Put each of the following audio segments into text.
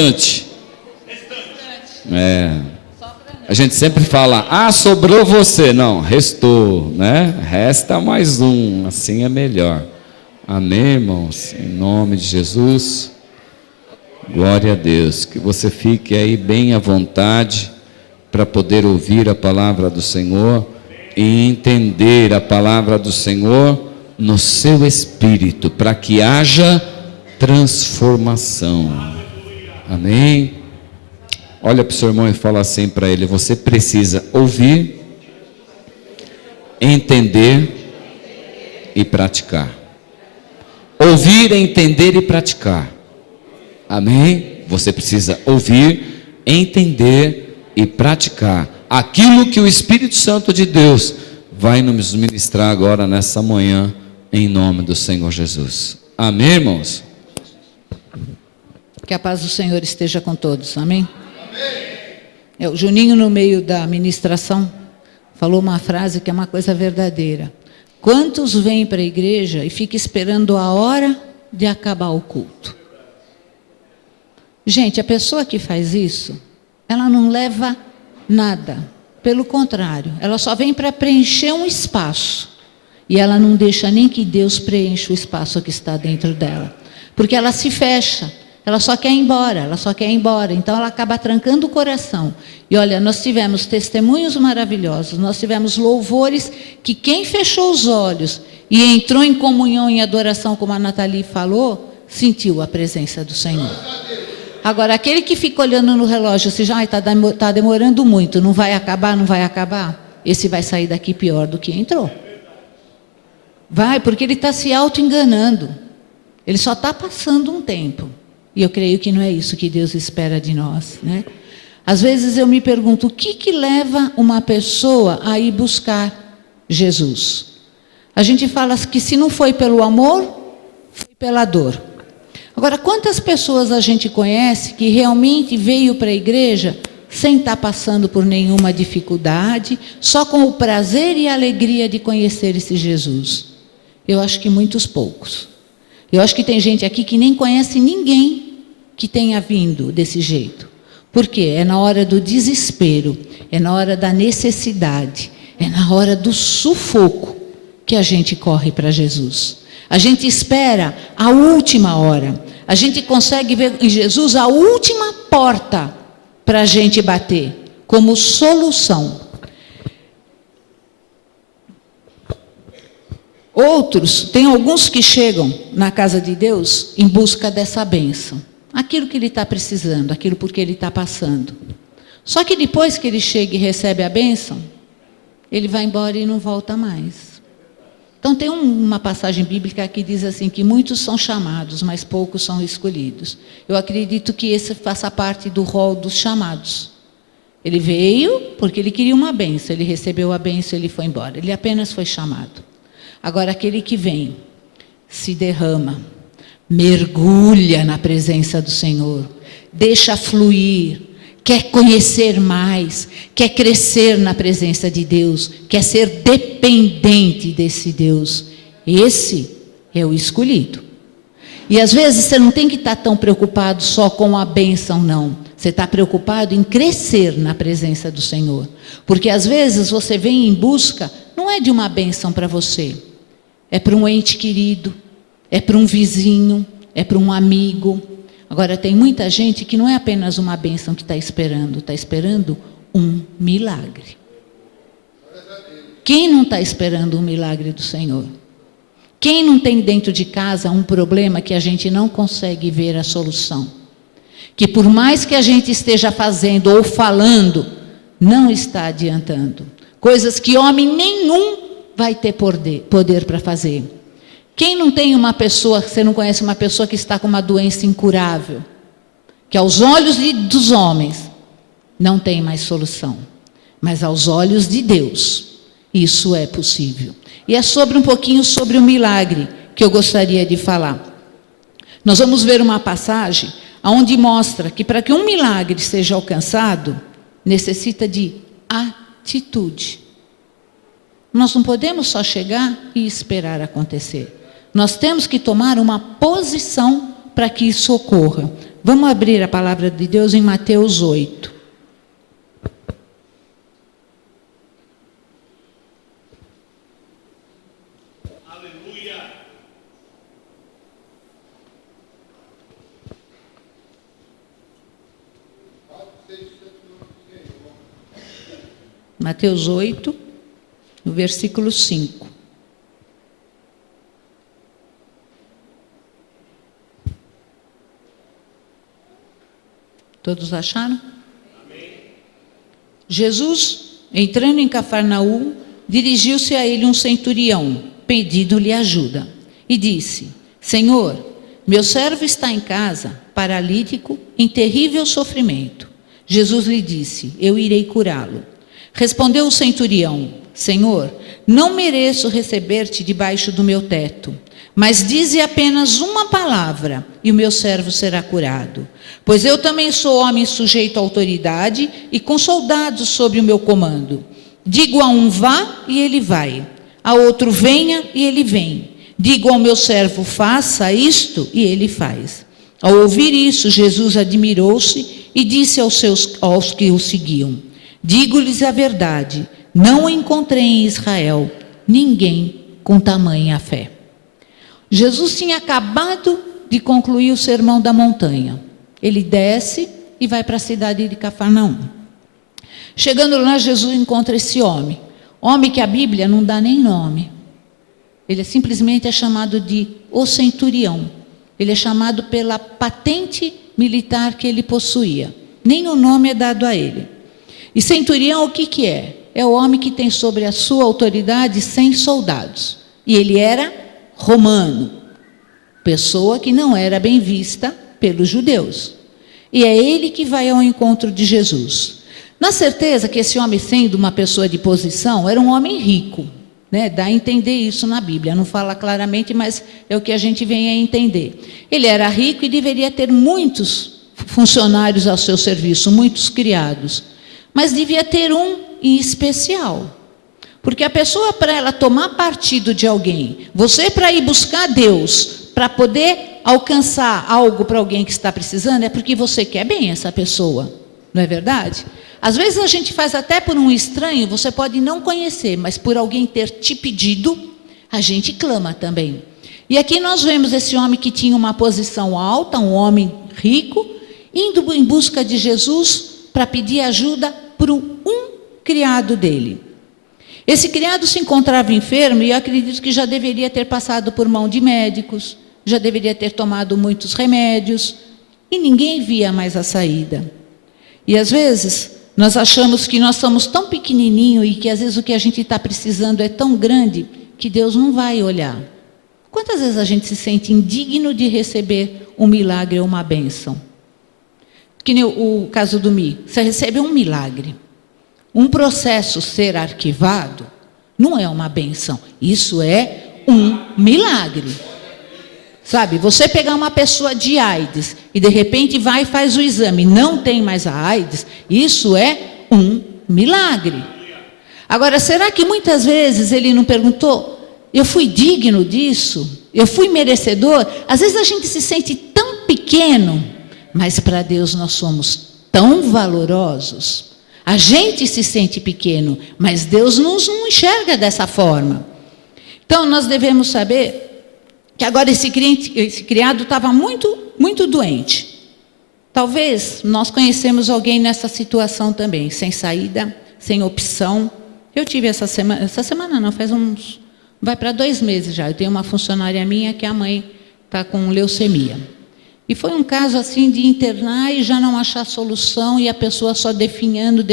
restante. A gente sempre fala, sobrou você. Não, restou, né? Resta mais um, assim é melhor. Amém, irmãos? Em nome de Jesus. Glória a Deus. Que você fique aí bem à vontade para poder ouvir a palavra do Senhor e entender a palavra do Senhor no seu espírito, para que haja transformação. Amém? Olha para o seu irmão e fala assim para ele: você precisa ouvir, entender e praticar. Ouvir, entender e praticar. Amém? Você precisa ouvir, entender e praticar aquilo que o Espírito Santo de Deus vai nos ministrar agora nessa manhã, em nome do Senhor Jesus. Amém, irmãos? Que a paz do Senhor esteja com todos. Amém? O Juninho, no meio da ministração, falou uma frase que é uma coisa verdadeira. Quantos vêm para a igreja e ficam esperando a hora de acabar o culto? Gente, a pessoa que faz isso, ela não leva nada. Pelo contrário, ela só vem para preencher um espaço. E ela não deixa nem que Deus preencha o espaço que está dentro dela. Porque ela se fecha. Ela só quer ir embora, então ela acaba trancando o coração. E olha, nós tivemos testemunhos maravilhosos, nós tivemos louvores que quem fechou os olhos e entrou em comunhão, em adoração, como a Nathalie falou, sentiu a presença do Senhor. Agora, aquele que fica olhando no relógio, assim, já está demorando muito, não vai acabar, esse vai sair daqui pior do que entrou. Vai, porque ele está se auto-enganando, ele só está passando um tempo. E eu creio que não é isso que Deus espera de nós, né? Às vezes eu me pergunto, o que leva uma pessoa a ir buscar Jesus? A gente fala que se não foi pelo amor, foi pela dor. Agora, quantas pessoas a gente conhece que realmente veio para a igreja sem estar passando por nenhuma dificuldade, só com o prazer e a alegria de conhecer esse Jesus? Eu acho que muitos poucos. Eu acho que tem gente aqui que nem conhece ninguém que tenha vindo desse jeito. Por quê? É na hora do desespero, é na hora da necessidade, é na hora do sufoco que a gente corre para Jesus. A gente espera a última hora. A gente consegue ver em Jesus a última porta para a gente bater, como solução. Tem alguns que chegam na casa de Deus em busca dessa bênção. Aquilo que ele está precisando, aquilo por que ele está passando. Só que depois que ele chega e recebe a bênção, ele vai embora e não volta mais. Então tem uma passagem bíblica que diz assim, que muitos são chamados, mas poucos são escolhidos. Eu acredito que esse faça parte do rol dos chamados. Ele veio porque ele queria uma bênção, ele recebeu a bênção e ele foi embora. Ele apenas foi chamado. Agora, aquele que vem, se derrama, mergulha na presença do Senhor, deixa fluir, quer conhecer mais, quer crescer na presença de Deus, quer ser dependente desse Deus. Esse é o escolhido. E às vezes você não tem que estar tão preocupado só com a bênção, não. Você está preocupado em crescer na presença do Senhor. Porque às vezes você vem em busca, não é de uma bênção para você. É para um ente querido, é para um vizinho, é para um amigo. Agora, tem muita gente que não é apenas uma bênção que está esperando um milagre. Quem não está esperando um milagre do Senhor? Quem não tem dentro de casa um problema que a gente não consegue ver a solução? Que por mais que a gente esteja fazendo ou falando, não está adiantando. Coisas que homem nenhum vai ter poder para fazer. Quem não tem uma pessoa, você não conhece uma pessoa que está com uma doença incurável, que aos olhos dos homens não tem mais solução, mas aos olhos de Deus, isso é possível. E é um pouquinho sobre o milagre que eu gostaria de falar. Nós vamos ver uma passagem onde mostra que para que um milagre seja alcançado, necessita de atitude. Nós não podemos só chegar e esperar acontecer. Nós temos que tomar uma posição para que isso ocorra. Vamos abrir a palavra de Deus em Mateus 8. Aleluia. Mateus 8, no versículo 5. Todos acharam? Amém. Jesus, entrando em Cafarnaum, dirigiu-se a ele um centurião, pedindo-lhe ajuda, e disse: Senhor, meu servo está em casa, paralítico, em terrível sofrimento. Jesus lhe disse: Eu irei curá-lo. Respondeu o centurião: Senhor, não mereço receber-te debaixo do meu teto, mas dize apenas uma palavra, e o meu servo será curado. Pois eu também sou homem sujeito à autoridade e com soldados sob o meu comando. Digo a um vá, e ele vai. A outro venha, e ele vem. Digo ao meu servo faça isto, e ele faz. Ao ouvir isso, Jesus admirou-se e disse aos que o seguiam: Digo-lhes a verdade, não encontrei em Israel ninguém com tamanha fé. Jesus tinha acabado de concluir o sermão da montanha. Ele desce e vai para a cidade de Cafarnaum. Chegando lá, Jesus encontra esse homem que a Bíblia não dá nem nome. Ele simplesmente é chamado de o centurião. Ele é chamado pela patente militar que ele possuía. Nem o nome é dado a ele. E centurião o que é? É o homem que tem sobre a sua autoridade 100 soldados. E ele era romano. Pessoa que não era bem vista pelos judeus. E é ele que vai ao encontro de Jesus. Na certeza que esse homem, sendo uma pessoa de posição, era um homem rico. Né? Dá a entender isso na Bíblia. Não fala claramente, mas é o que a gente vem a entender. Ele era rico e deveria ter muitos funcionários ao seu serviço, muitos criados. Mas devia ter um em especial. Porque a pessoa, para ela tomar partido de alguém, você para ir buscar Deus, para poder alcançar algo para alguém que está precisando, é porque você quer bem essa pessoa, não é verdade? Às vezes a gente faz até por um estranho, você pode não conhecer, mas por alguém ter te pedido, a gente clama também. E aqui nós vemos esse homem que tinha uma posição alta, um homem rico, indo em busca de Jesus para pedir ajuda por um criado dele. Esse criado se encontrava enfermo e eu acredito que já deveria ter passado por mão de médicos, já deveria ter tomado muitos remédios, e ninguém via mais a saída. E às vezes nós achamos que nós somos tão pequenininho e que às vezes o que a gente está precisando é tão grande que Deus não vai olhar. Quantas vezes a gente se sente indigno de receber um milagre ou uma bênção? Que nem o caso do Mi, você recebe um milagre. Um processo ser arquivado não é uma bênção, isso é um milagre. Sabe, você pegar uma pessoa de AIDS e de repente vai e faz o exame, não tem mais a AIDS, isso é um milagre. Agora, será que muitas vezes ele não perguntou, eu fui digno disso? Eu fui merecedor? Às vezes a gente se sente tão pequeno, mas para Deus nós somos tão valorosos. A gente se sente pequeno, mas Deus nos não enxerga dessa forma. Então, nós devemos saber que agora esse criado estava muito doente. Talvez nós conhecemos alguém nessa situação também, sem saída, sem opção. Eu tive essa semana não, vai para 2 meses já. Eu tenho uma funcionária minha que a mãe está com leucemia. E foi um caso assim de internar e já não achar solução e a pessoa só definhando.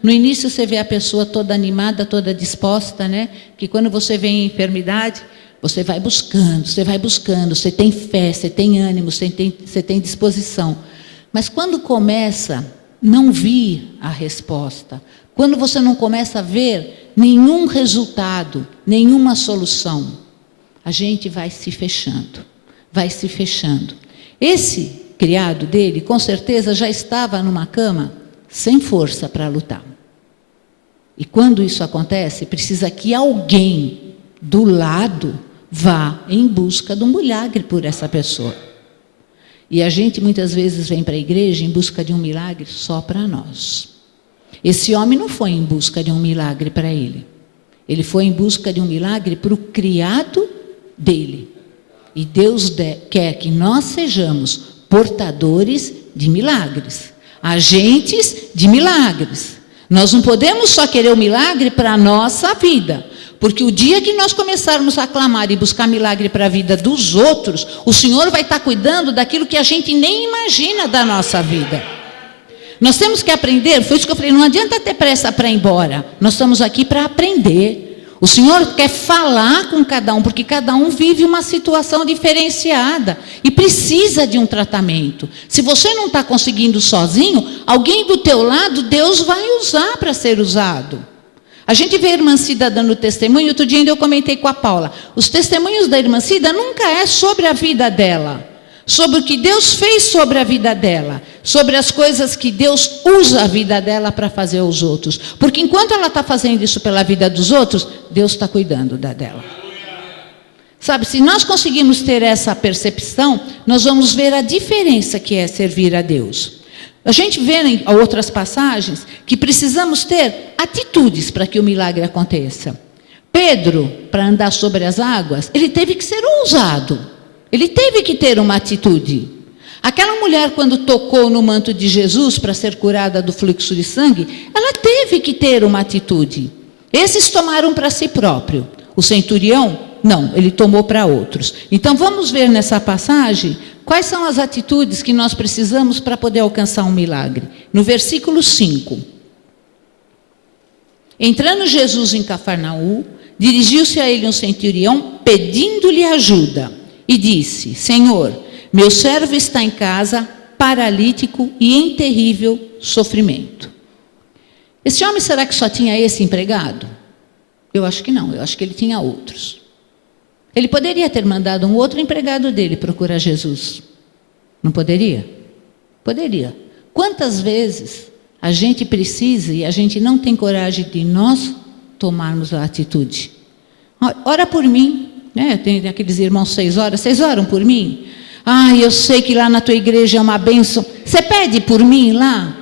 No início você vê a pessoa toda animada, toda disposta, né? Que quando você vê em enfermidade, você vai buscando, você tem fé, você tem ânimo, você tem disposição. Mas quando começa a não vir a resposta, quando você não começa a ver nenhum resultado, nenhuma solução, a gente vai se fechando. Esse criado dele, com certeza, já estava numa cama sem força para lutar. E quando isso acontece, precisa que alguém do lado vá em busca de um milagre por essa pessoa. E a gente muitas vezes vem para a igreja em busca de um milagre só para nós. Esse homem não foi em busca de um milagre para ele. Ele foi em busca de um milagre para o criado dele. E Deus quer que nós sejamos portadores de milagres, agentes de milagres. Nós não podemos só querer o milagre para a nossa vida, porque o dia que nós começarmos a clamar e buscar milagre para a vida dos outros, o Senhor vai estar cuidando daquilo que a gente nem imagina da nossa vida. Nós temos que aprender, foi isso que eu falei, não adianta ter pressa para ir embora, nós estamos aqui para aprender. O Senhor quer falar com cada um, porque cada um vive uma situação diferenciada e precisa de um tratamento. Se você não está conseguindo sozinho, alguém do teu lado, Deus vai usar para ser usado. A gente vê a irmã Cida dando testemunho, outro dia ainda eu comentei com a Paula, os testemunhos da irmã Cida nunca é sobre a vida dela, sobre o que Deus fez sobre a vida dela, sobre as coisas que Deus usa a vida dela para fazer aos outros. Porque enquanto ela está fazendo isso pela vida dos outros, Deus está cuidando da dela. Sabe, se nós conseguirmos ter essa percepção, nós vamos ver a diferença que é servir a Deus. A gente vê em outras passagens que precisamos ter atitudes para que o milagre aconteça. Pedro, para andar sobre as águas, ele teve que ser ousado. Ele teve que ter uma atitude. Aquela mulher, quando tocou no manto de Jesus para ser curada do fluxo de sangue, ela teve que ter uma atitude. Esses tomaram para si próprio. O centurião, não, ele tomou para outros. Então vamos ver nessa passagem quais são as atitudes que nós precisamos para poder alcançar um milagre. No versículo 5. Entrando Jesus em Cafarnaum, dirigiu-se a ele um centurião pedindo-lhe ajuda. E disse: Senhor, meu servo está em casa, paralítico e em terrível sofrimento. Esse homem, será que só tinha esse empregado? Eu acho que não, eu acho que ele tinha outros. Ele poderia ter mandado um outro empregado dele procurar Jesus. Não poderia? Poderia. Quantas vezes a gente precisa e a gente não tem coragem de nós tomarmos a atitude? Ora por mim. Tem aqueles irmãos 6 horas, vocês oram por mim? Eu sei que lá na tua igreja é uma bênção. Você pede por mim lá?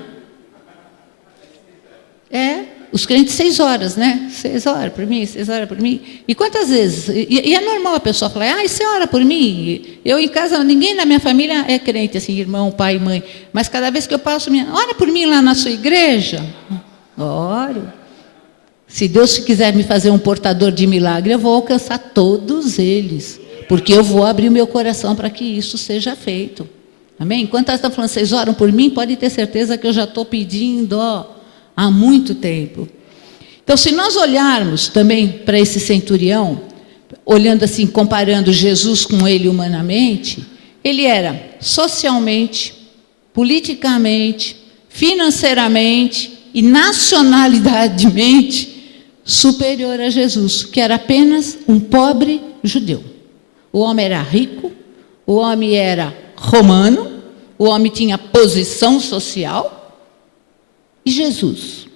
Os crentes 6 horas, né? 6 horas por mim, 6 horas por mim. E quantas vezes? E é normal a pessoa falar, você ora por mim? Eu em casa, ninguém na minha família é crente, assim, irmão, pai, mãe. Mas cada vez que eu passo, ora por mim lá na sua igreja? Oro. Se Deus quiser me fazer um portador de milagre, eu vou alcançar todos eles, porque eu vou abrir o meu coração para que isso seja feito. Amém? Enquanto elas estão falando, vocês oram por mim, pode ter certeza que eu já estou pedindo há muito tempo. Então, se nós olharmos também para esse centurião, olhando assim, comparando Jesus com ele humanamente, ele era socialmente, politicamente, financeiramente e nacionalidade superior a Jesus, que era apenas um pobre judeu. O homem era rico, o homem era romano, o homem tinha posição social. E Jesus,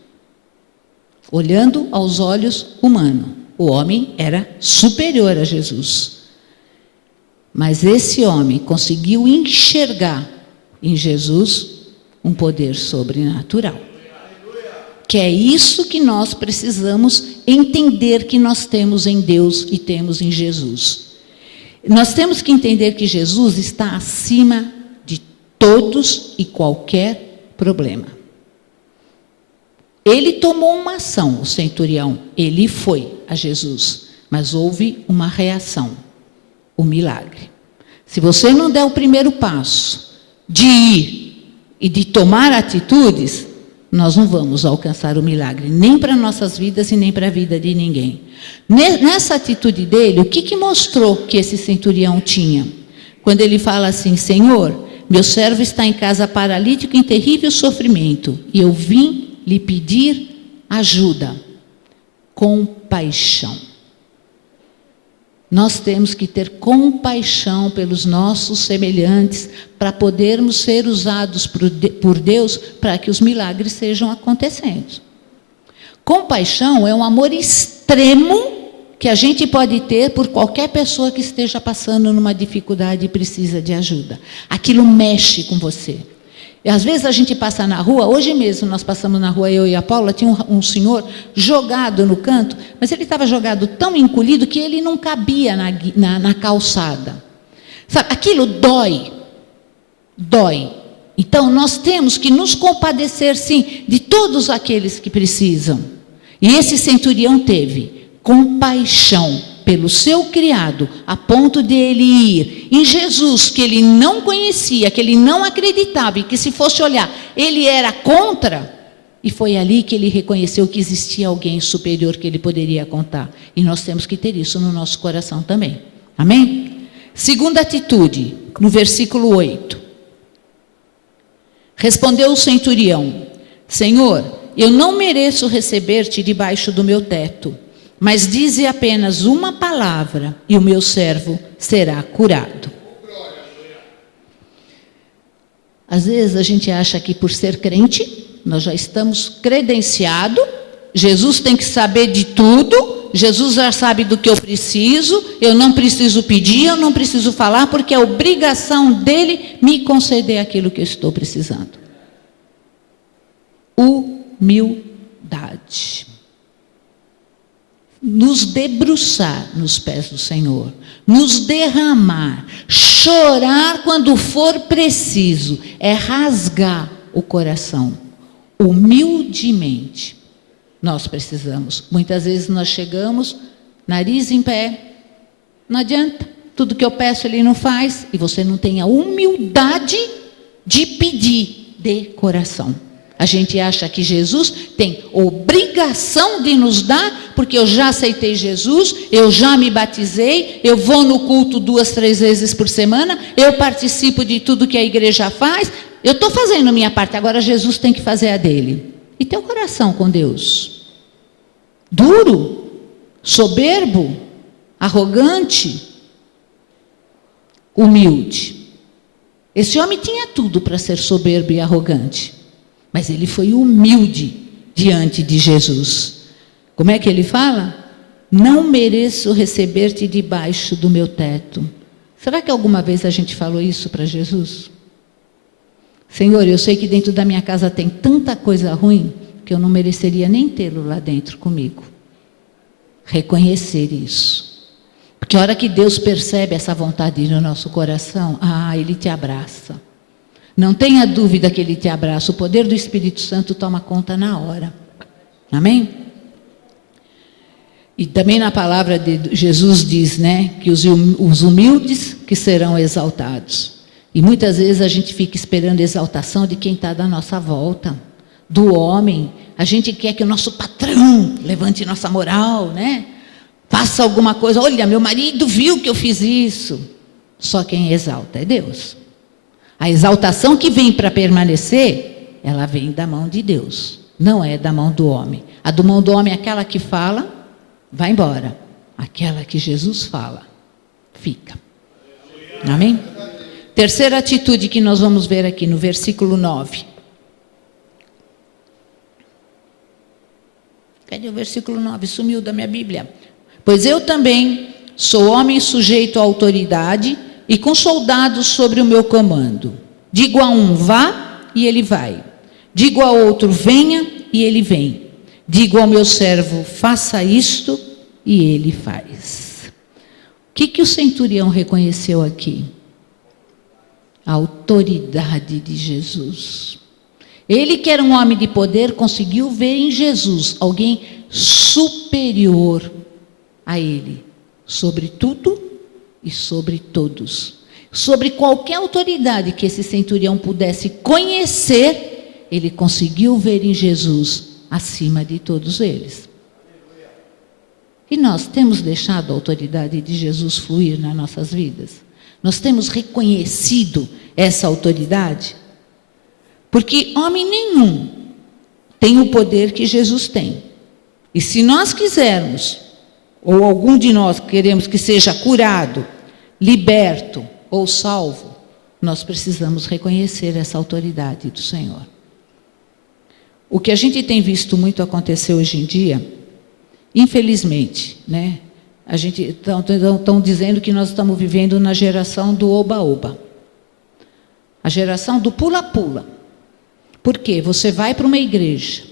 olhando aos olhos humanos, o homem era superior a Jesus. Mas esse homem conseguiu enxergar em Jesus um poder sobrenatural. Que é isso que nós precisamos entender que nós temos em Deus e temos em Jesus. Nós temos que entender que Jesus está acima de todos e qualquer problema. Ele tomou uma ação, o centurião, ele foi a Jesus, mas houve uma reação, o milagre. Se você não der o primeiro passo de ir e de tomar atitudes, nós não vamos alcançar o milagre, nem para nossas vidas e nem para a vida de ninguém. Nessa atitude dele, o que mostrou que esse centurião tinha? Quando ele fala assim, Senhor, meu servo está em casa paralítico em terrível sofrimento, e eu vim lhe pedir ajuda, compaixão. Nós temos que ter compaixão pelos nossos semelhantes para podermos ser usados por Deus para que os milagres sejam acontecendo. Compaixão é um amor extremo que a gente pode ter por qualquer pessoa que esteja passando numa dificuldade e precisa de ajuda. Aquilo mexe com você. E às vezes a gente passa na rua, hoje mesmo nós passamos na rua, eu e a Paula, tinha um senhor jogado no canto, mas ele estava jogado tão encolhido que ele não cabia na calçada. Sabe, aquilo dói. Dói. Então nós temos que nos compadecer, sim, de todos aqueles que precisam. E esse centurião teve compaixão pelo seu criado, a ponto de ele ir em Jesus, que ele não conhecia, que ele não acreditava, e que se fosse olhar, ele era contra, e foi ali que ele reconheceu que existia alguém superior que ele poderia contar. E nós temos que ter isso no nosso coração também. Amém? Segunda atitude, no versículo 8. Respondeu o centurião: Senhor, eu não mereço receber-te debaixo do meu teto, mas dize apenas uma palavra e o meu servo será curado. Às vezes a gente acha que por ser crente, nós já estamos credenciados, Jesus tem que saber de tudo, Jesus já sabe do que eu não preciso pedir, eu não preciso falar, porque é obrigação dele me conceder aquilo que eu estou precisando. Humildade. Nos debruçar nos pés do Senhor, nos derramar, chorar quando for preciso, é rasgar o coração, humildemente. Nós precisamos. Muitas vezes nós chegamos, nariz em pé, não adianta, tudo que eu peço ele não faz, e você não tem a humildade de pedir de coração. A gente acha que Jesus tem obrigação de nos dar, porque eu já aceitei Jesus, eu já me batizei, eu vou no culto 2, 3 vezes por semana, eu participo de tudo que a igreja faz, eu estou fazendo a minha parte, agora Jesus tem que fazer a dele. E teu coração com Deus? Duro? Soberbo? Arrogante? Humilde? Esse homem tinha tudo para ser soberbo e arrogante. Mas ele foi humilde diante de Jesus. Como é que ele fala? Não mereço receber-te debaixo do meu teto. Será que alguma vez a gente falou isso para Jesus? Senhor, eu sei que dentro da minha casa tem tanta coisa ruim que eu não mereceria nem tê-lo lá dentro comigo. Reconhecer isso. Porque a hora que Deus percebe essa vontade no nosso coração, Ele te abraça. Não tenha dúvida que Ele te abraça. O poder do Espírito Santo toma conta na hora. Amém? E também na palavra de Jesus diz, né, que os humildes que serão exaltados. E muitas vezes a gente fica esperando a exaltação de quem está da nossa volta. Do homem. A gente quer que o nosso patrão levante nossa moral, né? Faça alguma coisa. Olha, meu marido viu que eu fiz isso. Só quem exalta é Deus. A exaltação que vem para permanecer, ela vem da mão de Deus, não é da mão do homem. A da mão do homem é aquela que fala, vai embora. Aquela que Jesus fala, fica. Amém? Terceira atitude que nós vamos ver aqui no versículo 9. Cadê o versículo 9? Sumiu da minha Bíblia. Pois eu também sou homem sujeito à autoridade e com soldados sobre o meu comando. Digo a um, vá, e ele vai. Digo a outro, venha, e ele vem. Digo ao meu servo, faça isto, e ele faz. O que o centurião reconheceu aqui? A autoridade de Jesus. Ele, que era um homem de poder, conseguiu ver em Jesus alguém superior a ele, sobre tudo e sobre todos. Sobre qualquer autoridade que esse centurião pudesse conhecer, ele conseguiu ver em Jesus acima de todos eles. E nós temos deixado a autoridade de Jesus fluir nas nossas vidas? Nós temos reconhecido essa autoridade? Porque homem nenhum tem o poder que Jesus tem. E se nós quisermos, ou algum de nós queremos que seja curado, liberto ou salvo, nós precisamos reconhecer essa autoridade do Senhor. O que a gente tem visto muito acontecer hoje em dia, infelizmente, né? Estão dizendo que nós estamos vivendo na geração do oba-oba. A geração do pula-pula. Por quê? Você vai para uma igreja.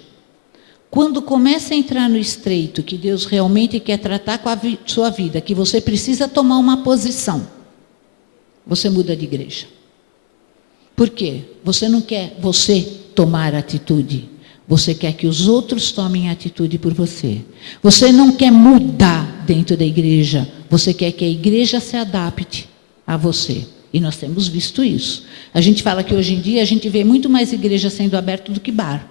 Quando começa a entrar no estreito, que Deus realmente quer tratar com a sua vida, que você precisa tomar uma posição, você muda de igreja. Por quê? Você não quer você tomar atitude. Você quer que os outros tomem atitude por você. Você não quer mudar dentro da igreja. Você quer que a igreja se adapte a você. E nós temos visto isso. A gente fala que hoje em dia a gente vê muito mais igreja sendo aberta do que bar.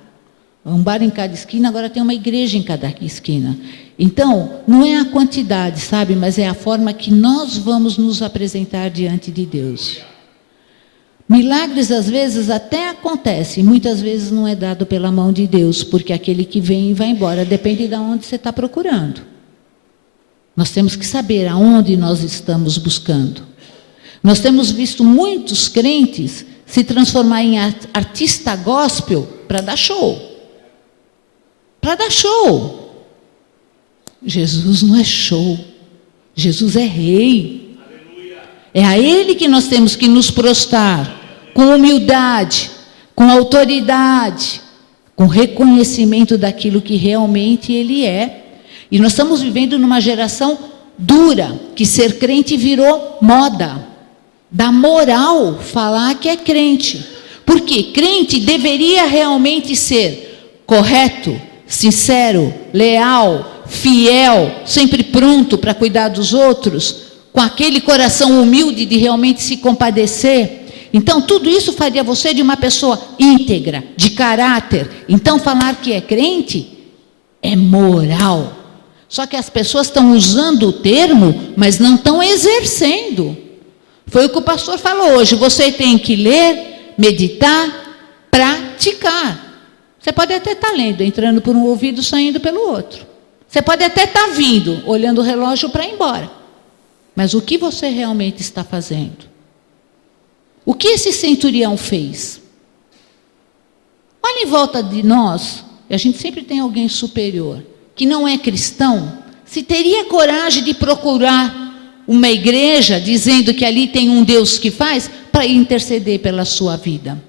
Um bar em cada esquina, agora tem uma igreja em cada esquina. Então, não é a quantidade, sabe? Mas é a forma que nós vamos nos apresentar diante de Deus. Milagres, às vezes, até acontecem, muitas vezes não é dado pela mão de Deus, porque aquele que vem e vai embora, depende de onde você está procurando. Nós temos que saber aonde nós estamos buscando. Nós temos visto muitos crentes se transformar em artista gospel para dar show. Para dar show. Jesus não é show. Jesus é rei. É a Ele que nós temos que nos prostrar, com humildade, com autoridade, com reconhecimento daquilo que realmente Ele é. E nós estamos vivendo numa geração dura, que ser crente virou moda. Dá moral falar que é crente. Porque crente deveria realmente ser correto, sincero, leal, fiel, sempre pronto para cuidar dos outros, com aquele coração humilde de realmente se compadecer. Então, tudo isso faria você de uma pessoa íntegra, de caráter. Então, falar que é crente é moral. Só que as pessoas estão usando o termo, mas não estão exercendo. Foi o que o pastor falou hoje. Você tem que ler, meditar, praticar. Você pode até estar lendo, entrando por um ouvido, saindo pelo outro. Você pode até estar vindo, olhando o relógio para ir embora. Mas o que você realmente está fazendo? O que esse centurião fez? Olha em volta de nós, e a gente sempre tem alguém superior, que não é cristão, se teria coragem de procurar uma igreja, dizendo que ali tem um Deus que faz, para interceder pela sua vida.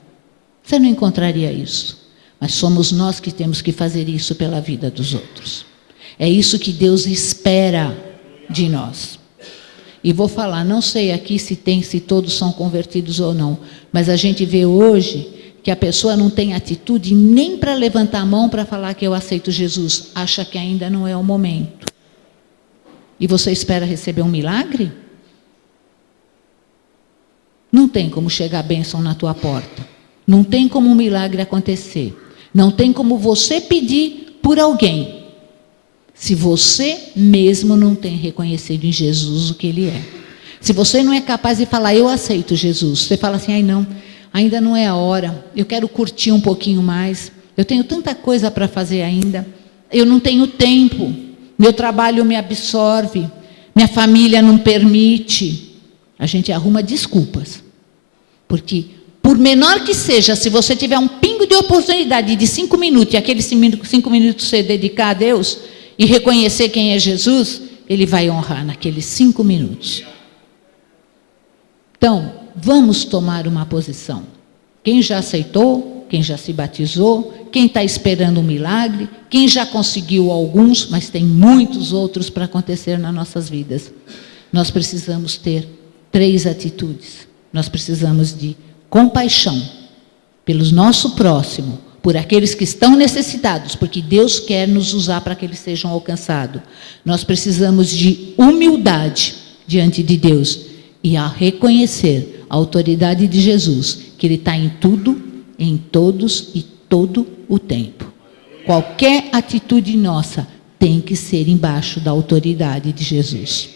Você não encontraria isso. Mas somos nós que temos que fazer isso pela vida dos outros. É isso que Deus espera de nós. E vou falar, não sei aqui se todos são convertidos ou não, mas a gente vê hoje que a pessoa não tem atitude nem para levantar a mão para falar que eu aceito Jesus, acha que ainda não é o momento. E você espera receber um milagre? Não tem como chegar a bênção na tua porta. Não tem como um milagre acontecer. Não tem como você pedir por alguém, se você mesmo não tem reconhecido em Jesus o que Ele é. Se você não é capaz de falar, eu aceito Jesus. Você fala assim, ai não, ainda não é a hora, eu quero curtir um pouquinho mais, eu tenho tanta coisa para fazer ainda, eu não tenho tempo, meu trabalho me absorve, minha família não permite. A gente arruma desculpas. Porque, por menor que seja, se você tiver um pingo de oportunidade de 5 minutos, e aqueles 5 minutos você dedicar a Deus, e reconhecer quem é Jesus, Ele vai honrar naqueles 5 minutos. Então, vamos tomar uma posição. Quem já aceitou, quem já se batizou, quem está esperando um milagre, quem já conseguiu alguns, mas tem muitos outros para acontecer nas nossas vidas. Nós precisamos ter 3 atitudes. Nós precisamos de compaixão pelo nosso próximo, por aqueles que estão necessitados, porque Deus quer nos usar para que eles sejam alcançados. Nós precisamos de humildade diante de Deus e a reconhecer a autoridade de Jesus, que Ele está em tudo, em todos e todo o tempo. Qualquer atitude nossa tem que ser embaixo da autoridade de Jesus.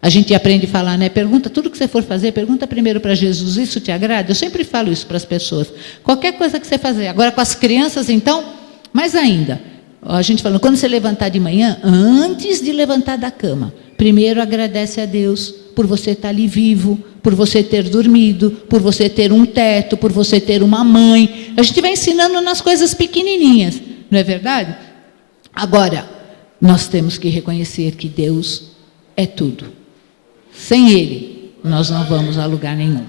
A gente aprende a falar, né? Pergunta, tudo que você for fazer, pergunta primeiro para Jesus, isso te agrada? Eu sempre falo isso para as pessoas. Qualquer coisa que você fazer. Agora com as crianças, então, mais ainda. A gente falando, quando você levantar de manhã, antes de levantar da cama, primeiro agradece a Deus por você estar ali vivo, por você ter dormido, por você ter um teto, por você ter uma mãe. A gente vai ensinando nas coisas pequenininhas, não é verdade? Agora, nós temos que reconhecer que Deus é tudo. Sem Ele, nós não vamos a lugar nenhum.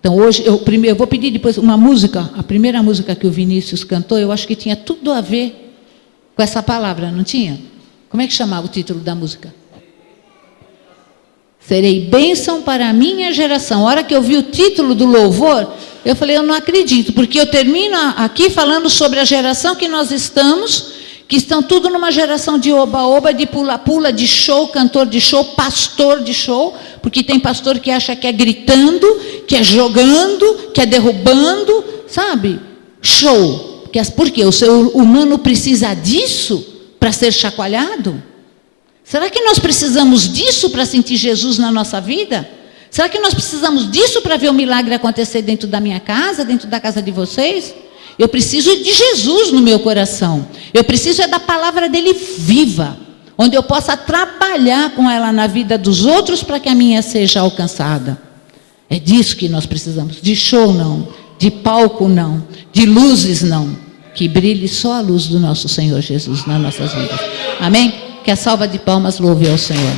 Então, hoje, eu vou pedir depois uma música, a primeira música que o Vinícius cantou, eu acho que tinha tudo a ver com essa palavra, não tinha? Como é que chamava o título da música? Serei bênção para a minha geração. A hora que eu vi o título do louvor, eu falei, eu não acredito, porque eu termino aqui falando sobre a geração que nós estamos, que estão tudo numa geração de oba-oba, de pula-pula, de show, cantor de show, pastor de show, porque tem pastor que acha que é gritando, que é jogando, que é derrubando, sabe? Show. Porque o ser humano precisa disso para ser chacoalhado? Será que nós precisamos disso para sentir Jesus na nossa vida? Será que nós precisamos disso para ver o milagre acontecer dentro da minha casa, dentro da casa de vocês? Eu preciso de Jesus no meu coração. Eu preciso da palavra dele viva, onde eu possa trabalhar com ela na vida dos outros para que a minha seja alcançada. É disso que nós precisamos. De show não, de palco não, de luzes não. Que brilhe só a luz do nosso Senhor Jesus nas nossas vidas. Amém? Que a salva de palmas louve ao Senhor.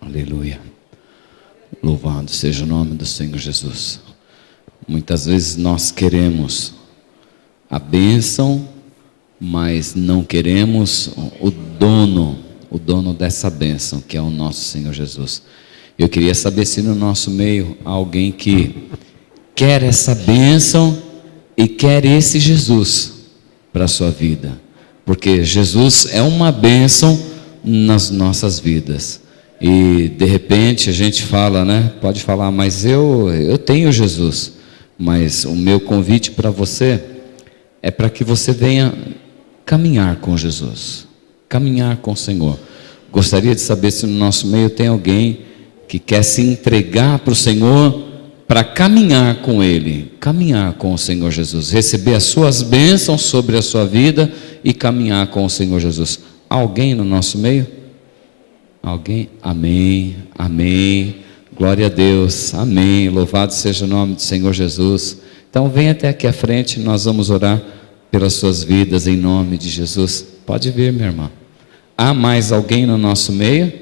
Aleluia. Louvado seja o nome do Senhor Jesus. Muitas vezes nós queremos a bênção, mas não queremos o dono dessa bênção, que é o nosso Senhor Jesus. Eu queria saber se no nosso meio há alguém que quer essa bênção e quer esse Jesus para a sua vida. Porque Jesus é uma bênção nas nossas vidas. E de repente a gente fala, né? Pode falar, mas eu tenho Jesus. Mas o meu convite para você é para que você venha caminhar com Jesus, caminhar com o Senhor. Gostaria de saber se no nosso meio tem alguém que quer se entregar para o Senhor, para caminhar com Ele, caminhar com o Senhor Jesus, receber as suas bênçãos sobre a sua vida e caminhar com o Senhor Jesus. Alguém no nosso meio? Alguém? Amém, amém, glória a Deus, amém, louvado seja o nome do Senhor Jesus. Então vem até aqui à frente, nós vamos orar pelas suas vidas em nome de Jesus. Pode vir, minha irmã. Há mais alguém no nosso meio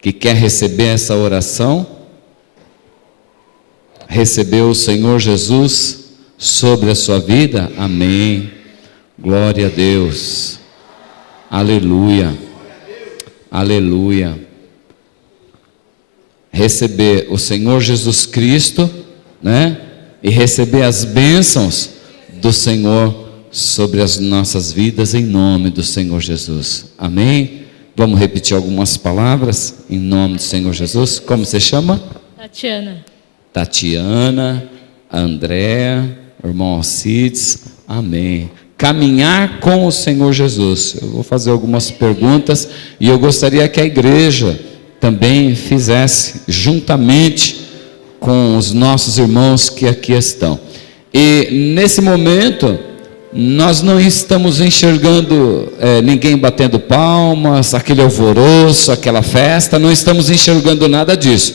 que quer receber essa oração? Recebeu o Senhor Jesus sobre a sua vida? Amém, glória a Deus, aleluia. Aleluia. Receber o Senhor Jesus Cristo, né? E receber as bênçãos do Senhor sobre as nossas vidas em nome do Senhor Jesus. Amém? Vamos repetir algumas palavras em nome do Senhor Jesus. Como você chama? Tatiana. Tatiana, Andréa, irmão Alcides. Amém. Caminhar com o Senhor Jesus. Eu vou fazer algumas perguntas e eu gostaria que a igreja também fizesse juntamente com os nossos irmãos que aqui estão. E nesse momento nós não estamos enxergando ninguém batendo palmas, aquele alvoroço, aquela festa, não estamos enxergando nada disso.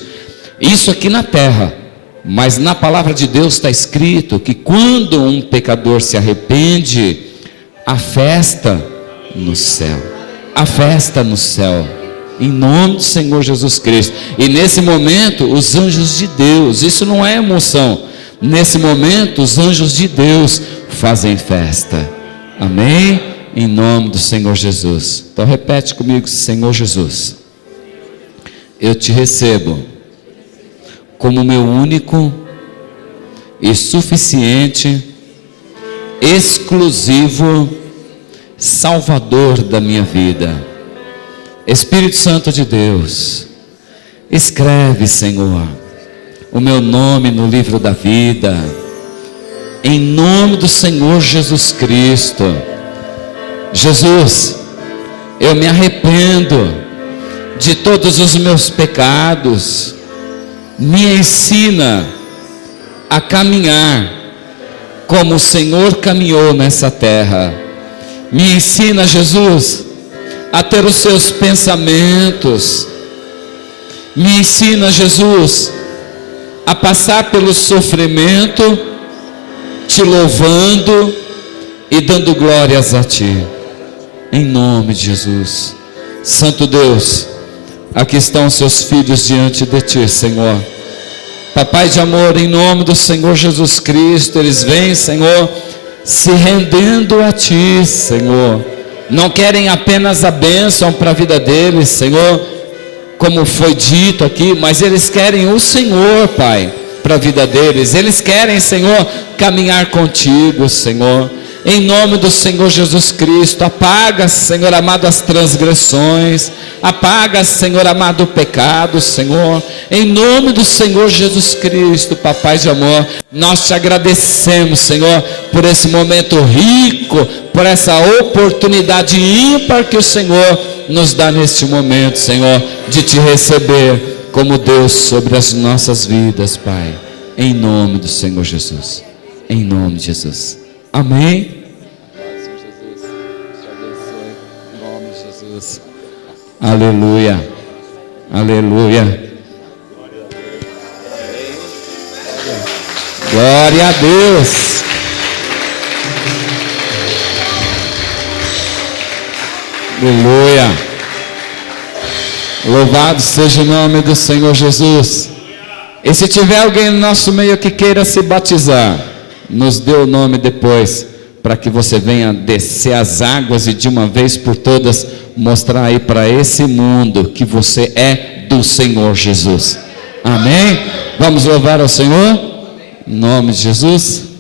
Isso aqui na terra. Mas na palavra de Deus está escrito que quando um pecador se arrepende, há festa no céu, há festa no céu, em nome do Senhor Jesus Cristo. E nesse momento, os anjos de Deus, isso não é emoção, nesse momento, os anjos de Deus fazem festa, amém? Em nome do Senhor Jesus. Então repete comigo: Senhor Jesus, eu te recebo como meu único e suficiente, exclusivo Salvador da minha vida. Espírito Santo de Deus, escreve, Senhor, o meu nome no livro da vida, em nome do Senhor Jesus Cristo. Jesus, eu me arrependo de todos os meus pecados. Me ensina a caminhar como o Senhor caminhou nessa terra. Me ensina, Jesus, a ter os seus pensamentos. Me ensina, Jesus, a passar pelo sofrimento, te louvando e dando glórias a ti. Em nome de Jesus. Santo Deus, aqui estão seus filhos diante de ti, Senhor. Papai de amor, em nome do Senhor Jesus Cristo, eles vêm, Senhor, se rendendo a ti, Senhor. Não querem apenas a bênção para a vida deles, Senhor, como foi dito aqui, mas eles querem o Senhor, Pai, para a vida deles. Eles querem, Senhor, caminhar contigo, Senhor. Em nome do Senhor Jesus Cristo, apaga, Senhor amado, as transgressões, apaga, Senhor amado, o pecado, Senhor. Em nome do Senhor Jesus Cristo, Papai de amor, nós te agradecemos, Senhor, por esse momento rico, por essa oportunidade ímpar que o Senhor nos dá neste momento, Senhor, de te receber como Deus sobre as nossas vidas, Pai. Em nome do Senhor Jesus. Em nome de Jesus. Amém. Senhor Jesus, te abençoe em nome de Jesus. Aleluia. Aleluia. Glória a Deus. Aleluia. Louvado seja o nome do Senhor Jesus. E se tiver alguém no nosso meio que queira se batizar, nos dê o nome depois, para que você venha descer as águas e de uma vez por todas mostrar aí para esse mundo que você é do Senhor Jesus. Amém? Vamos louvar ao Senhor em nome de Jesus.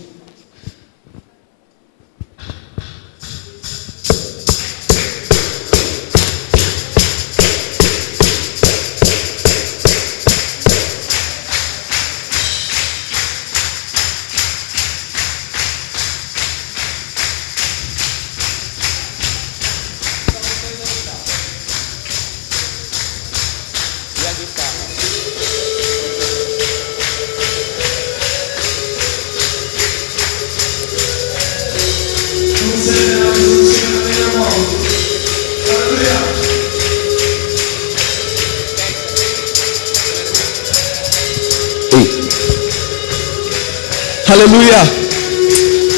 Aleluia.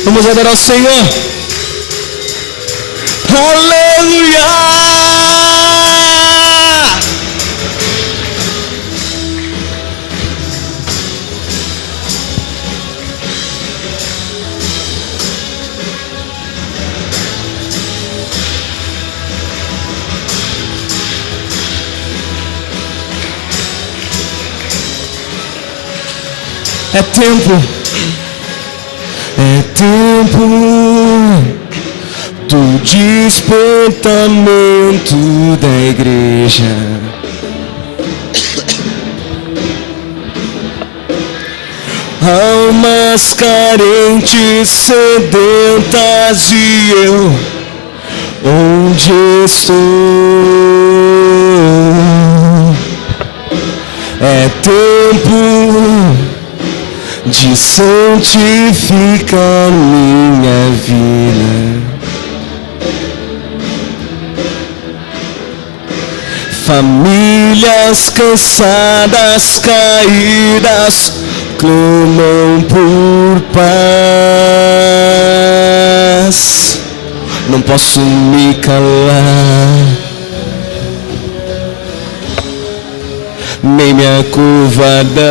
Vamos adorar o Senhor. Aleluia. É tempo do despertamento da igreja. Almas carentes, sedentas, e eu, onde estou? É tempo de santificar minha vida. Famílias cansadas, caídas, clamam por paz. Não posso me calar, nem me acovardar.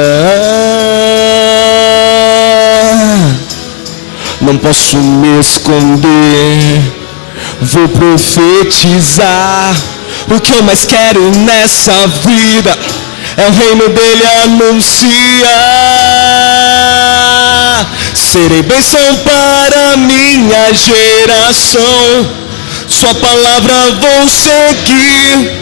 Não posso me esconder, vou profetizar. O que eu mais quero nessa vida é o reino dele anunciar. Serei bênção para minha geração, sua palavra vou seguir,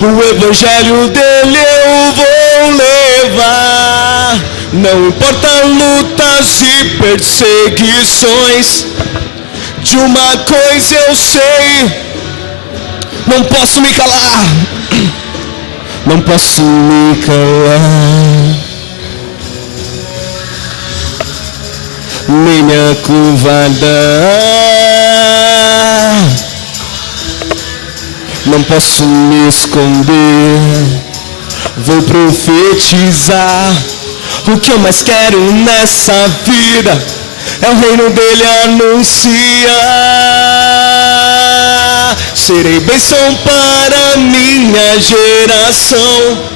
o evangelho dele eu vou levar. Não importa lutas e perseguições, de uma coisa eu sei, não posso me calar, não posso me calar. minha curvada. Não posso me esconder, vou profetizar. O que eu mais quero nessa vida é o reino dele anunciar. Serei bênção para minha geração,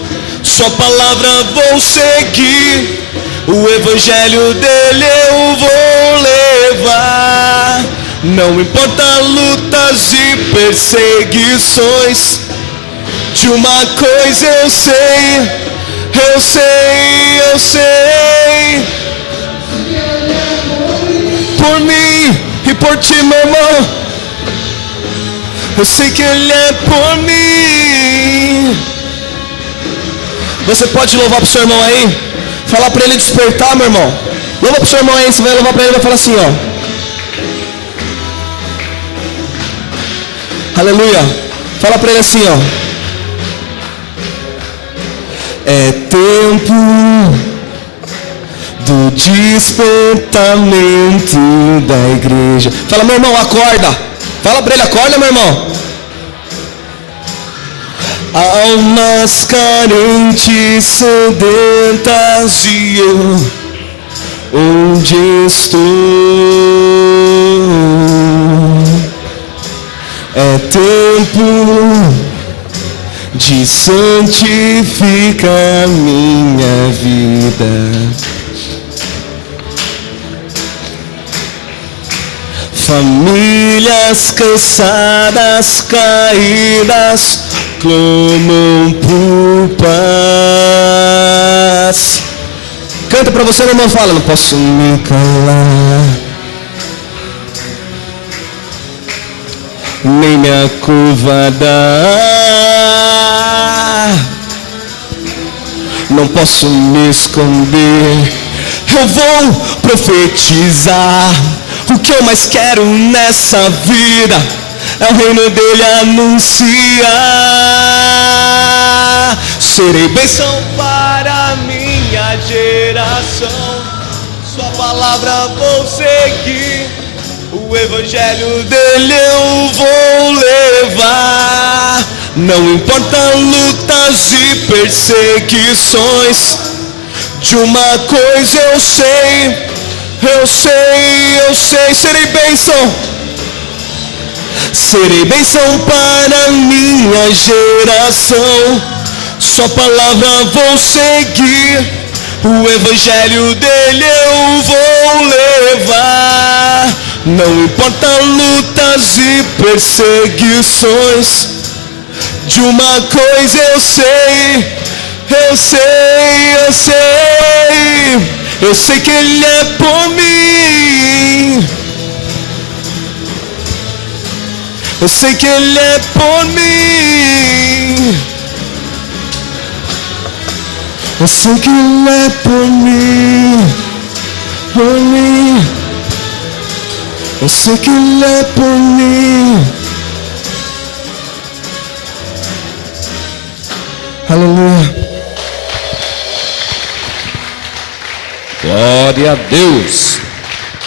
sua palavra vou seguir, o evangelho dele eu vou levar. Não importa lutas e perseguições, de uma coisa eu sei, eu sei, eu sei. Por mim e por ti, meu irmão, eu sei que ele é por mim. Você pode louvar pro seu irmão aí? Falar para ele despertar, meu irmão. Louva pro seu irmão aí, você vai louvar para ele e vai falar assim, ó. Aleluia. Fala para ele assim, ó. É tempo do despertamento da igreja. Fala, meu irmão, acorda. Fala para ele, acorda, meu irmão. Almas carentes, sedentas, e eu, onde estou? É tempo de santificar minha vida. Famílias cansadas, caídas, clamam por paz. Canta pra você, meu irmão, fala. Não posso me calar, nem me acovardar. Não posso me esconder, eu vou profetizar. O que eu mais quero nessa vida é o reino dele anunciar. Serei bênção para minha geração, sua palavra vou seguir, o evangelho dele eu vou levar. Não importa lutas e perseguições, de uma coisa eu sei, eu sei, eu sei. Serei bênção, serei bênção para minha geração, sua palavra vou seguir, o evangelho dele eu vou levar. Não importa lutas e perseguições, de uma coisa eu sei, eu sei, eu sei. Eu sei que ele é por mim, eu sei que ele é por mim, eu sei que ele é por mim, por mim. Eu sei que ele é por mim. Aleluia. Glória a Deus.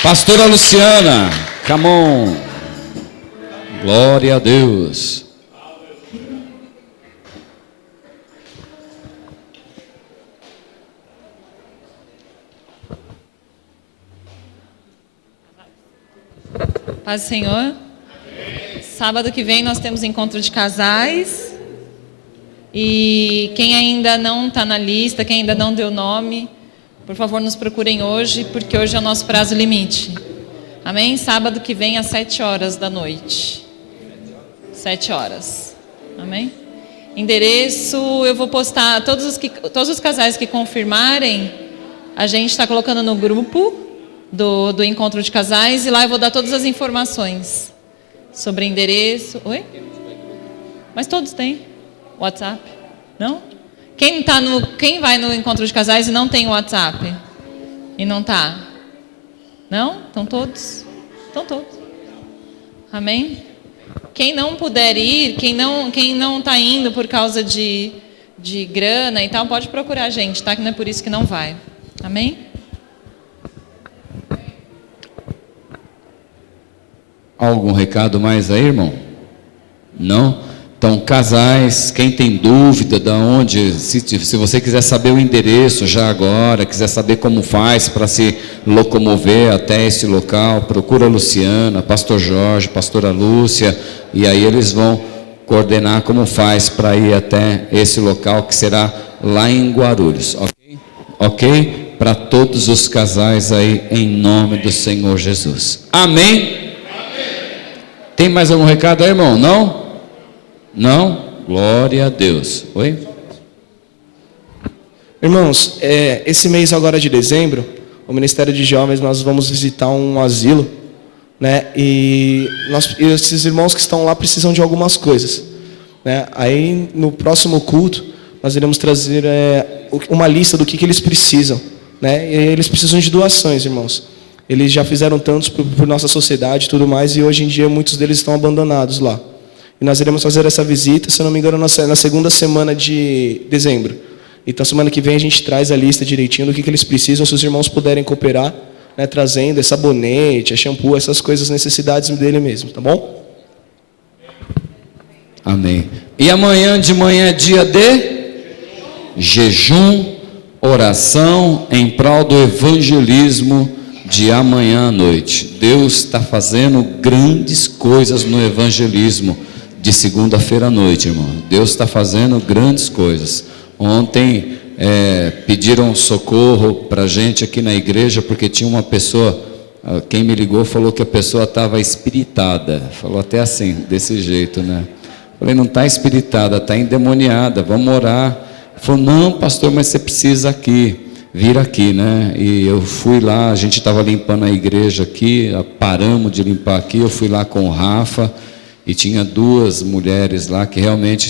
Pastora Luciana, come on. Glória a Deus. Paz do Senhor. Amém. Sábado que vem nós temos encontro de casais. E quem ainda não está na lista, quem ainda não deu nome, por favor, nos procurem hoje, porque hoje é o nosso prazo limite. Amém? Sábado que vem às 7 horas da noite. 7 horas. Amém? Endereço, eu vou postar todos os casais que confirmarem, a gente está colocando no grupo do encontro de casais, e lá eu vou dar todas as informações sobre endereço. Oi? Mas todos têm WhatsApp? Não? Quem vai no encontro de casais e não tem tem e não está? Não? Estão todos? Estão todos. Amém? Quem não puder ir, quem não está indo por causa de grana e tal, pode procurar a gente, tá? Que não é por isso que não vai. Amém? Algum recado mais aí, irmão? Não? Então, casais, quem tem dúvida de onde, se você quiser saber o endereço já agora, quiser saber como faz para se locomover até esse local, procura a Luciana, pastor Jorge, pastora Lúcia, e aí eles vão coordenar como faz para ir até esse local, que será lá em Guarulhos, ok? Ok? Para todos os casais aí, em nome do Senhor Jesus. Amém? Tem mais algum recado aí, irmão? Não? Não? Glória a Deus. Oi? Irmãos, esse mês agora de dezembro, o Ministério de Jovens, nós vamos visitar um asilo, né? E esses irmãos que estão lá precisam de algumas coisas, né? Aí no próximo culto nós iremos trazer uma lista do que eles precisam, né? E eles precisam de doações, irmãos. Eles já fizeram tantos por nossa sociedade e tudo mais, e hoje em dia muitos deles estão abandonados lá. E nós iremos fazer essa visita, se eu não me engano, na segunda semana de dezembro. Então, semana que vem a gente traz a lista direitinho do que eles precisam, se os irmãos puderem cooperar, né, trazendo sabonete, shampoo, essas coisas, necessidades dele mesmo, tá bom? Amém. E amanhã de manhã é dia de jejum, oração em prol do evangelismo de amanhã à noite. Deus está fazendo grandes coisas no evangelismo de segunda-feira à noite, irmão. Deus está fazendo grandes coisas. Ontem pediram socorro para a gente aqui na igreja, porque tinha uma pessoa, quem me ligou falou que a pessoa estava espiritada, falou até assim, desse jeito, né? Falei, não está espiritada, está endemoniada, vamos orar. Ele falou, não pastor, mas você precisa vir aqui, né? E eu fui lá, a gente estava limpando a igreja aqui, paramos de limpar aqui, eu fui lá com o Rafa, e tinha 2 mulheres lá que realmente